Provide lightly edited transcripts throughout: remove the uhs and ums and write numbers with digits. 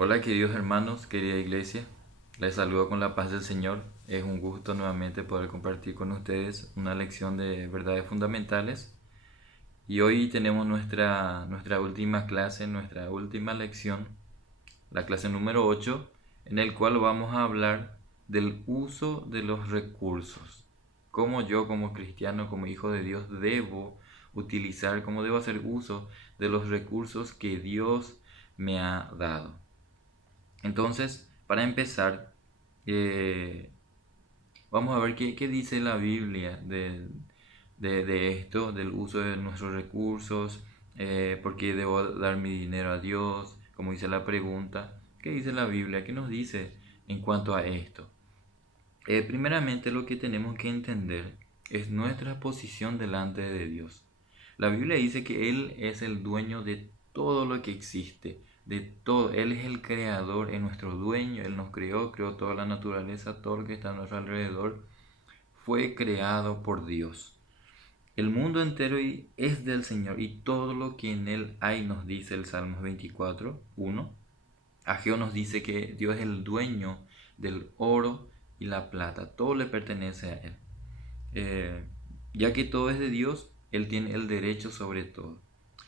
Hola queridos hermanos, querida iglesia, les saludo con la paz del Señor. Es un gusto nuevamente poder compartir con ustedes una lección de verdades fundamentales. Y hoy tenemos nuestra última clase, nuestra última lección, la clase número 8, en el cual vamos a hablar del uso de los recursos. Cómo yo como cristiano, como hijo de Dios, debo utilizar, cómo debo hacer uso de los recursos que Dios me ha dado. Entonces, para empezar, eh, vamos a ver qué dice la Biblia de esto, del uso de nuestros recursos, por qué debo dar mi dinero a Dios, como dice la pregunta. ¿Qué dice la Biblia? ¿Qué nos dice en cuanto a esto? Primeramente, lo que tenemos que entender es nuestra posición delante de Dios. La Biblia dice que Él es el dueño de todo lo que existe, de todo. Él es el creador, es nuestro dueño. Él nos creó, creó toda la naturaleza, todo lo que está a nuestro alrededor fue creado por Dios. El mundo entero es del Señor y todo lo que en Él hay, nos dice el Salmos 24:1. Ageo nos dice que Dios es el dueño del oro y la plata, todo le pertenece a Él. Eh, ya que todo es de Dios, Él tiene el derecho sobre todo.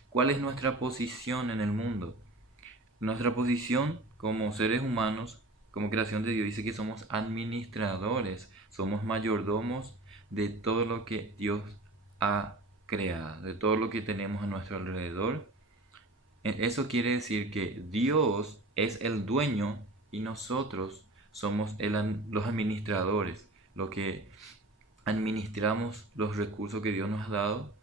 ¿Cuál es nuestra posición en el mundo? Nuestra posición como seres humanos, como creación de Dios, dice que somos administradores, somos mayordomos de todo lo que Dios ha creado, de todo lo que tenemos a nuestro alrededor. Eso quiere decir que Dios es el dueño y nosotros somos los administradores, lo que administramos los recursos que Dios nos ha dado,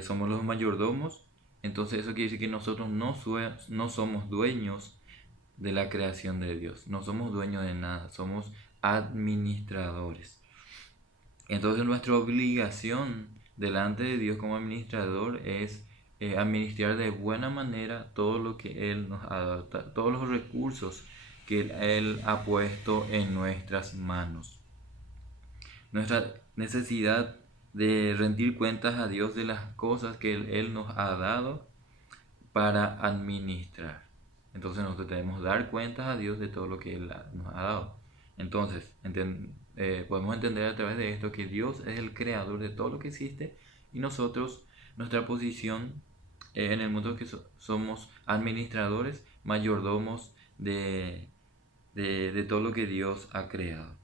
somos los mayordomos. Entonces eso quiere decir que nosotros no somos dueños de la creación de Dios, no somos dueños de nada, somos administradores. Entonces nuestra obligación delante de Dios como administrador es administrar de buena manera todo lo que Él nos ha dado, todos los recursos que Él ha puesto en nuestras manos. Nuestra necesidad de rendir cuentas a Dios de las cosas que Él nos ha dado para administrar. Entonces nosotros debemos dar cuentas a Dios de todo lo que Él nos ha dado. Entonces podemos entender a través de esto que Dios es el creador de todo lo que existe y nosotros, nuestra posición en el mundo, que somos administradores, mayordomos de todo lo que Dios ha creado.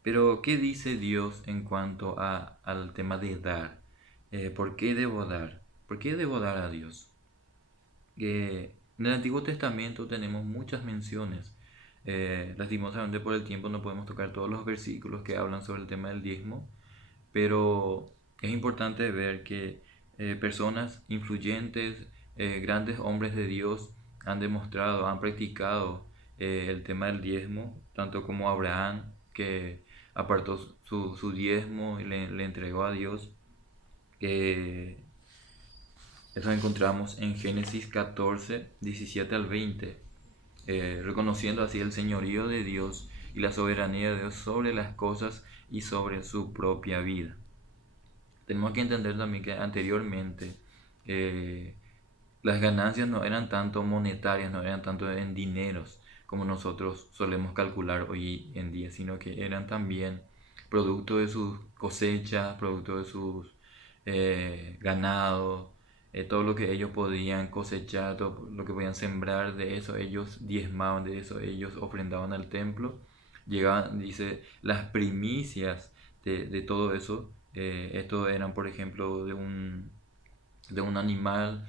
Pero, ¿qué dice Dios en cuanto al tema de dar? ¿Por qué debo dar? ¿Por qué debo dar a Dios? En el Antiguo Testamento tenemos muchas menciones. Lastimosamente por el tiempo no podemos tocar todos los versículos que hablan sobre el tema del diezmo, pero es importante ver que personas influyentes, grandes hombres de Dios han demostrado, han practicado el tema del diezmo, tanto como Abraham, que apartó su diezmo y le entregó a Dios. Eh, Eso encontramos en Génesis 14, 17 al 20, reconociendo así el señorío de Dios y la soberanía de Dios sobre las cosas y sobre su propia vida. Tenemos que entender también que anteriormente eh, las ganancias no eran tanto monetarias, no eran tanto en dineros como nosotros solemos calcular hoy en día, sino que eran también producto de sus cosechas, producto de sus ganados, todo lo que ellos podían cosechar, todo lo que podían sembrar, de eso ellos diezmaban, de eso ellos ofrendaban al templo. Llegaban, dice, las primicias de todo eso. Estos eran, por ejemplo, de un animal,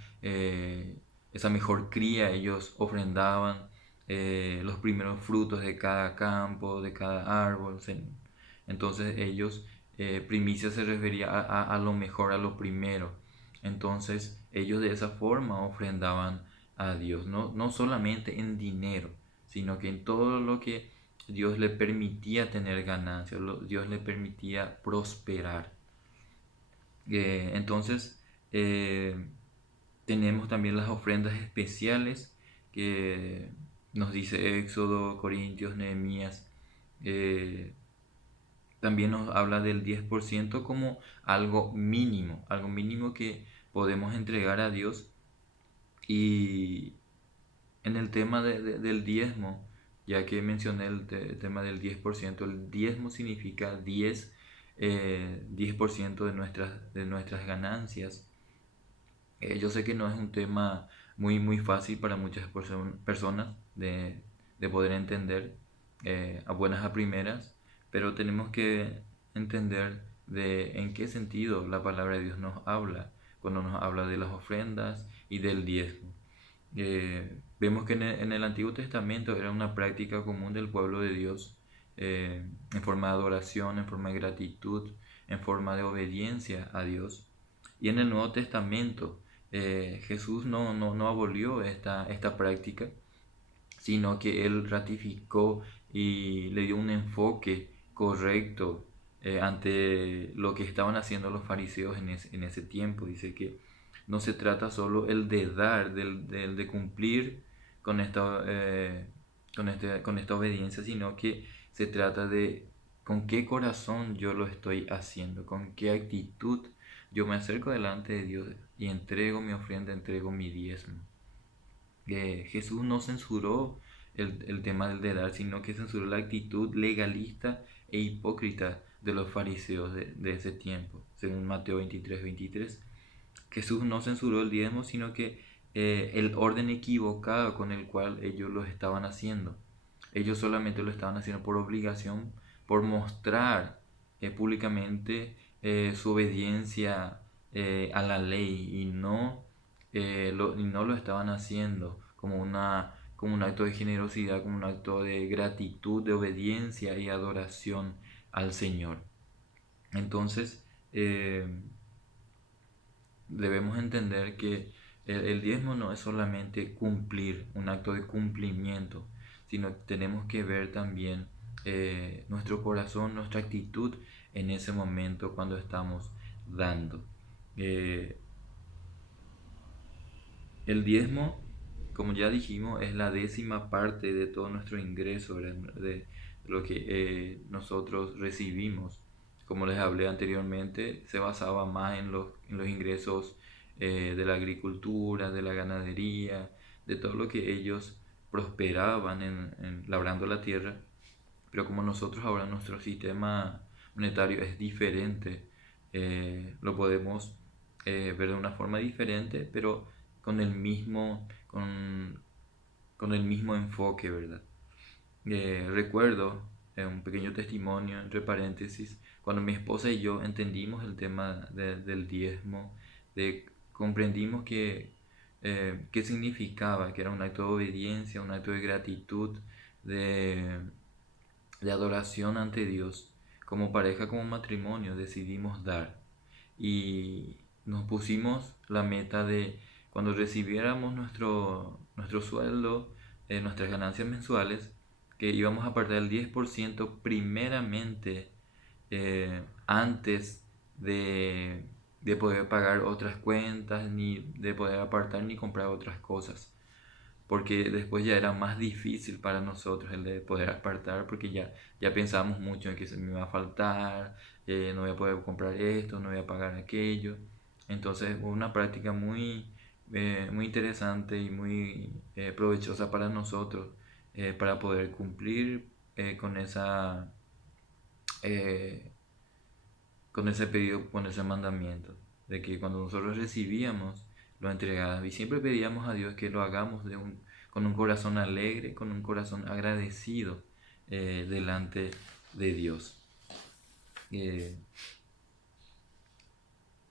esa mejor cría, ellos ofrendaban los primeros frutos de cada campo, de cada árbol. Entonces ellos, primicia se refería a lo mejor, a lo primero. Entonces ellos de esa forma ofrendaban a Dios, no solamente en dinero, sino que en todo lo que Dios le permitía tener ganancias, Dios le permitía prosperar. Entonces, eh, tenemos también las ofrendas especiales que nos dice Éxodo, Corintios, Nehemías. eh, También nos habla del 10% como algo mínimo que podemos entregar a Dios. Y en el tema del diezmo, ya que mencioné el tema del 10%, el diezmo significa 10% de nuestras ganancias. Yo sé que no es un tema muy fácil para muchas personas de poder entender a buenas a primeras, pero tenemos que entender de en qué sentido la palabra de Dios nos habla cuando nos habla de las ofrendas y del diezmo. Vemos que en el Antiguo Testamento era una práctica común del pueblo de Dios, en forma de adoración, en forma de gratitud, en forma de obediencia a Dios. Y en el Nuevo Testamento Jesús no abolió esta práctica, sino que Él ratificó y le dio un enfoque correcto ante lo que estaban haciendo los fariseos en ese tiempo. Dice que no se trata solo el de dar, de cumplir con con esta obediencia, sino que se trata de con qué corazón yo lo estoy haciendo, con qué actitud yo me acerco delante de Dios y entrego mi ofrenda, entrego mi diezmo. Jesús no censuró el tema del de dar, sino que censuró la actitud legalista e hipócrita de los fariseos de ese tiempo, según Mateo 23:23. Jesús no censuró el diezmo, sino que el orden equivocado con el cual ellos lo estaban haciendo. Ellos solamente lo estaban haciendo por obligación, por mostrar públicamente su obediencia a la ley y no lo estaban haciendo como un acto de generosidad, como un acto de gratitud, de obediencia y adoración al Señor. Entonces, debemos entender que el diezmo no es solamente cumplir, un acto de cumplimiento, sino que tenemos que ver también nuestro corazón, nuestra actitud en ese momento cuando estamos dando. Eh, el diezmo, como ya dijimos, es la 10ª parte de todo nuestro ingreso, ¿verdad? De lo que nosotros recibimos. Como les hablé anteriormente, se basaba más en los ingresos de la agricultura, de la ganadería, de todo lo que ellos prosperaban en labrando la tierra. Pero como nosotros ahora nuestro sistema monetario es diferente, lo podemos ver de una forma diferente, pero con el mismo, con el mismo enfoque, ¿verdad? Recuerdo un pequeño testimonio, entre paréntesis, cuando mi esposa y yo entendimos el tema del diezmo, comprendimos qué significaba, que era un acto de obediencia, un acto de gratitud, de, de adoración ante Dios. Como pareja, como matrimonio, decidimos dar y nos pusimos la meta de cuando recibiéramos nuestro sueldo, nuestras ganancias mensuales, que íbamos a apartar el 10% primeramente antes de poder pagar otras cuentas, ni de poder apartar ni comprar otras cosas, porque después ya era más difícil para nosotros el de poder apartar, porque ya pensamos mucho en que se me va a faltar, no voy a poder comprar esto, no voy a pagar aquello. Entonces fue una práctica muy interesante y muy provechosa para nosotros, para poder cumplir eh, con ese pedido, con ese mandamiento, de que cuando nosotros recibíamos, lo entregábamos. Y siempre pedíamos a Dios que lo hagamos con un corazón alegre, con un corazón agradecido delante de Dios.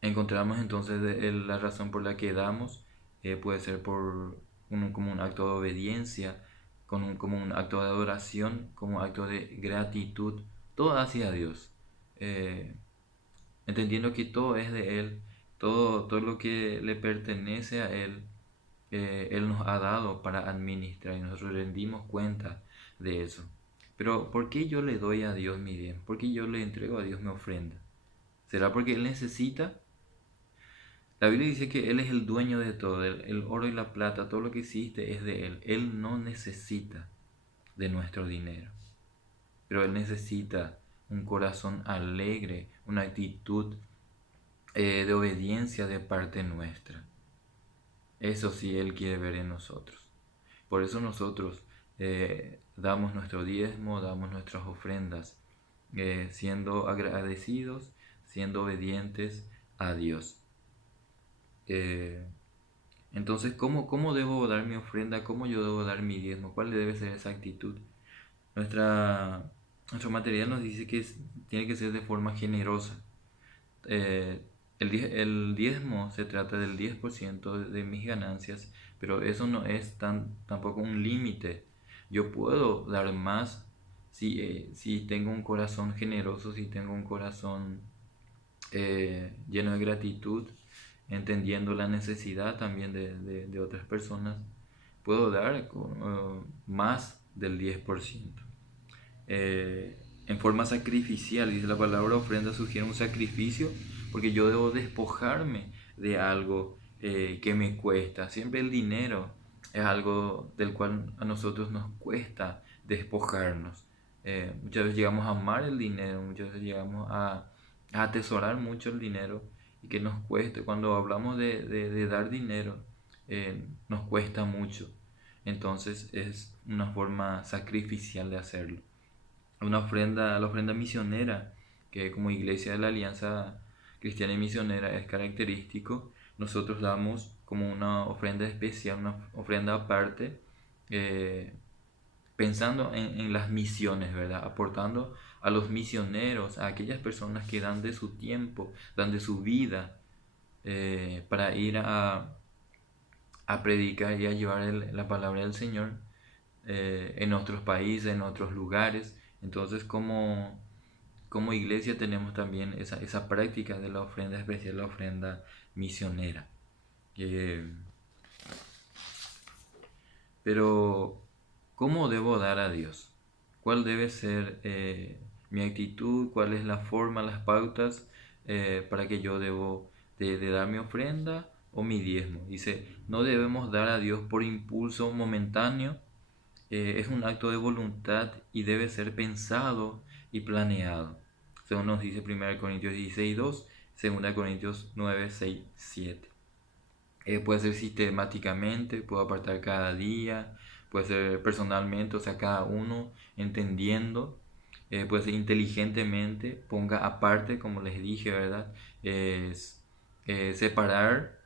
Encontramos entonces la razón por la que damos, puede ser como un acto de obediencia, como un acto de adoración, como un acto de gratitud, todo hacia Dios. Eh, Entendiendo que todo es de Él, todo lo que le pertenece a Él, Él nos ha dado para administrar y nosotros rendimos cuenta de eso. Pero ¿por qué yo le doy a Dios mi bien? ¿Por qué yo le entrego a Dios mi ofrenda? ¿Será porque Él necesita? La Biblia dice que Él es el dueño de todo, el oro y la plata, todo lo que existe es de Él. Él no necesita de nuestro dinero, pero Él necesita un corazón alegre, una actitud de obediencia de parte nuestra. Eso sí Él quiere ver en nosotros. Por eso nosotros damos nuestro diezmo, damos nuestras ofrendas, siendo agradecidos, siendo obedientes a Dios. Eh, entonces, ¿cómo debo dar mi ofrenda? ¿Cómo yo debo dar mi diezmo? ¿Cuál debe ser esa actitud? Nuestra, Nuestro material nos dice que tiene que ser de forma generosa. Eh, el diezmo se trata del 10% de mis ganancias, pero eso no es tampoco un límite. Yo puedo dar más si tengo un corazón generoso, si tengo un corazón lleno de gratitud, entendiendo la necesidad también de otras personas. Puedo dar más del 10%. En forma sacrificial, dice la palabra ofrenda, sugiere un sacrificio, porque yo debo despojarme de algo que me cuesta. Siempre el dinero es algo del cual a nosotros nos cuesta despojarnos. Muchas veces llegamos a amar el dinero, muchas veces llegamos a atesorar mucho el dinero y que nos cueste. Cuando hablamos de dar dinero, nos cuesta mucho. Entonces es una forma sacrificial de hacerlo. La ofrenda misionera, que como Iglesia de la Alianza Cristiana y Misionera es característico, nosotros damos como una ofrenda especial, una ofrenda aparte, eh, pensando en las misiones, ¿verdad? Aportando a los misioneros, a aquellas personas que dan de su tiempo, dan de su vida, para ir a predicar y a llevar la palabra del Señor en otros países, en otros lugares. Entonces, como iglesia tenemos también esa práctica de la ofrenda especial, la ofrenda misionera. Eh, pero, ¿cómo debo dar a Dios? ¿Cuál debe ser mi actitud? ¿Cuál es la forma, las pautas para que yo debo de dar mi ofrenda o mi diezmo? Dice, no debemos dar a Dios por impulso momentáneo. Es un acto de voluntad y debe ser pensado y planeado, según nos dice 1 Corintios 16:2, 2 Corintios 9:6-7. Puede ser sistemáticamente, puedo apartar cada día, puede ser personalmente, o sea, cada uno entendiendo, puede ser inteligentemente, ponga aparte, como les dije, ¿verdad? Es separar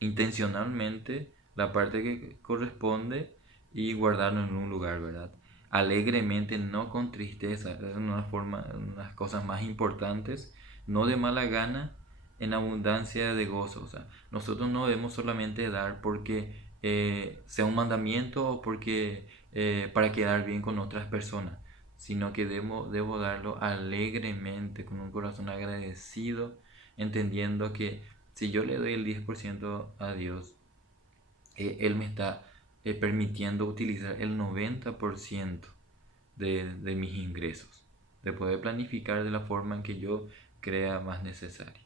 intencionalmente la parte que corresponde y guardarlo en un lugar, ¿verdad? Alegremente, no con tristeza, es una de las cosas más importantes, no de mala gana, en abundancia de gozo. O sea, nosotros no debemos solamente dar porque sea un mandamiento o porque para quedar bien con otras personas, sino que debo darlo alegremente, con un corazón agradecido, entendiendo que si yo le doy el 10% a Dios, Él me está permitiendo utilizar el 90% de mis ingresos, de poder planificar de la forma en que yo crea más necesario.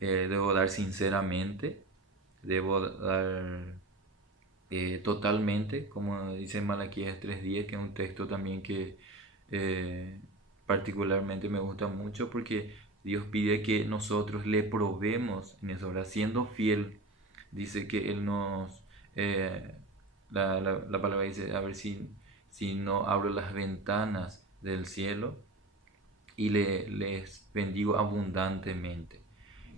Debo dar sinceramente, debo dar totalmente, como dice Malaquías 3:10, que es un texto también que eh, particularmente me gusta mucho, porque Dios pide que nosotros le probemos en esa obra, siendo fiel. Dice que Él eh, la palabra dice, a ver si no abro las ventanas del cielo y les bendigo abundantemente.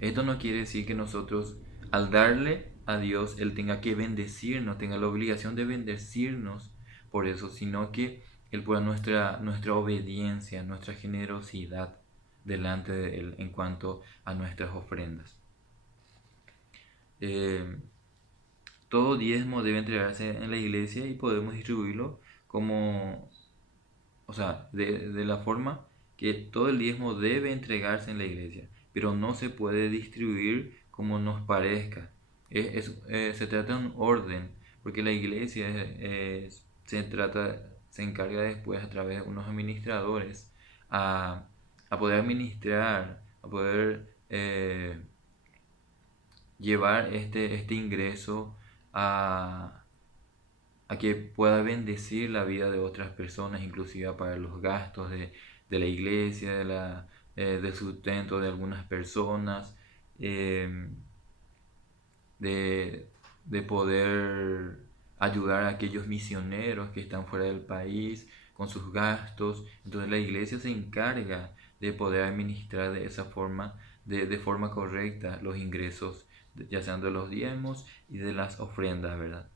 Esto no quiere decir que nosotros, al darle a Dios, Él tenga que bendecirnos, tenga la obligación de bendecirnos por eso, sino que Él pueda nuestra obediencia, nuestra generosidad delante de Él en cuanto a nuestras ofrendas. Eh, Todo diezmo debe entregarse en la iglesia y podemos distribuirlo como, o sea, de la forma que todo el diezmo debe entregarse en la iglesia, pero no se puede distribuir como nos parezca. Se trata de un orden, porque la iglesia se encarga después a través de unos administradores a, a poder administrar, a poder llevar este ingreso a, a que pueda bendecir la vida de otras personas, inclusive para los gastos de la iglesia, del sustento de algunas personas, eh, de, de poder ayudar a aquellos misioneros que están fuera del país con sus gastos. Entonces la iglesia se encarga de poder administrar de esa forma, de forma correcta los ingresos, ya sean de los diezmos y de las ofrendas, ¿verdad?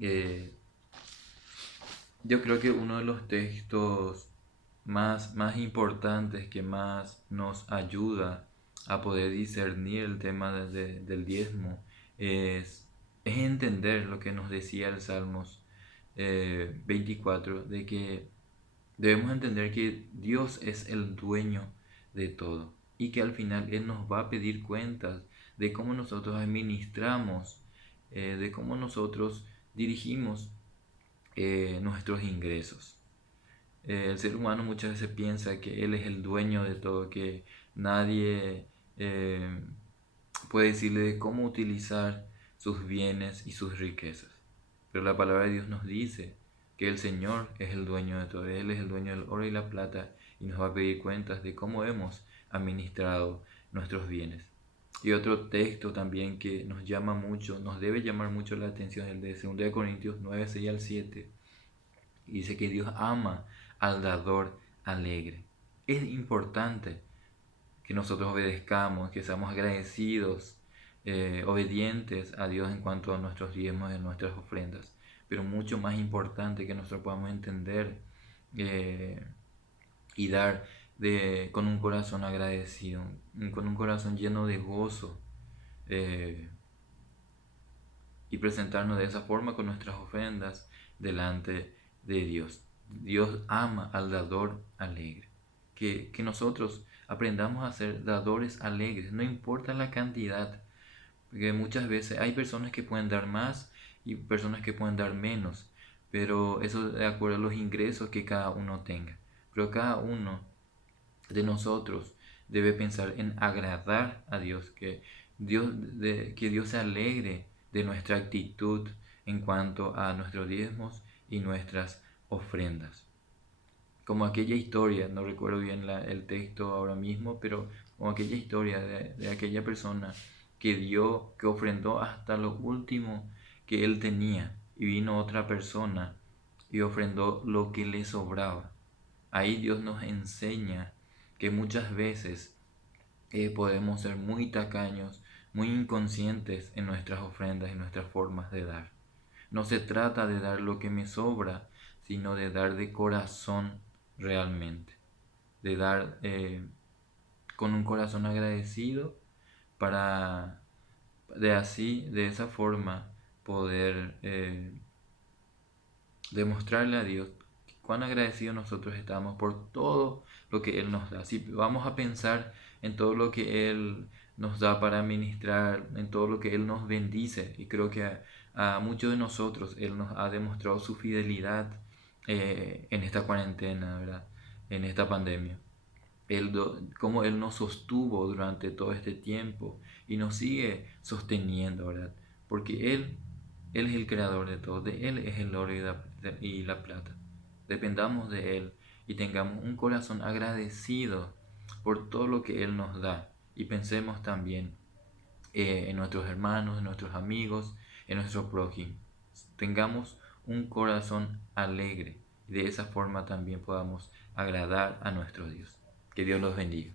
Eh, yo creo que uno de los textos más importantes que más nos ayuda a poder discernir el tema del diezmo es entender lo que nos decía el Salmos 24, de que debemos entender que Dios es el dueño de todo y que al final Él nos va a pedir cuentas de cómo nosotros administramos, de cómo nosotros dirigimos nuestros ingresos. El ser humano muchas veces piensa que él es el dueño de todo, que nadie eh, puede decirle de cómo utilizar sus bienes y sus riquezas. Pero la palabra de Dios nos dice que el Señor es el dueño de todo, Él es el dueño del oro y la plata y nos va a pedir cuentas de cómo hemos administrado nuestros bienes. Y otro texto también que nos llama mucho, nos debe llamar mucho la atención, el de 2 Corintios 9, 6 al 7. Y dice que Dios ama al dador alegre. Es importante que nosotros obedezcamos, que seamos agradecidos, obedientes a Dios en cuanto a nuestros diezmos y nuestras ofrendas. Pero mucho más importante que nosotros podamos entender eh, y dar con un corazón agradecido, con un corazón lleno de gozo, eh, y presentarnos de esa forma con nuestras ofrendas delante de Dios. Dios ama al dador alegre. Que nosotros aprendamos a ser dadores alegres, no importa la cantidad, porque muchas veces hay personas que pueden dar más y personas que pueden dar menos, pero eso de acuerdo a los ingresos que cada uno tenga. Pero cada uno de nosotros debe pensar en agradar a Dios, que Dios se alegre de nuestra actitud en cuanto a nuestros diezmos y nuestras ofrendas. Como aquella historia, no recuerdo bien el texto ahora mismo, pero como aquella historia de aquella persona que ofrendó hasta lo último que él tenía, y vino otra persona y ofrendó lo que le sobraba. Ahí Dios nos enseña que muchas veces podemos ser muy tacaños, muy inconscientes en nuestras ofrendas y nuestras formas de dar. No se trata de dar lo que me sobra, sino de dar de corazón realmente, de dar con un corazón agradecido para de esa forma poder demostrarle a Dios cuán agradecidos nosotros estamos por todo lo que Él nos da. Si vamos a pensar en todo lo que Él nos da para administrar, en todo lo que Él nos bendice, y creo que a muchos de nosotros Él nos ha demostrado su fidelidad en esta cuarentena, ¿verdad? En esta pandemia. Cómo Él nos sostuvo durante todo este tiempo y nos sigue sosteniendo, ¿verdad? Porque Él es el creador de todo, de Él es el oro y la plata. Dependamos de Él y tengamos un corazón agradecido por todo lo que Él nos da. Y pensemos también en nuestros hermanos, en nuestros amigos, en nuestro prójimo. Tengamos un corazón alegre y de esa forma también podamos agradar a nuestro Dios. Que Dios los bendiga.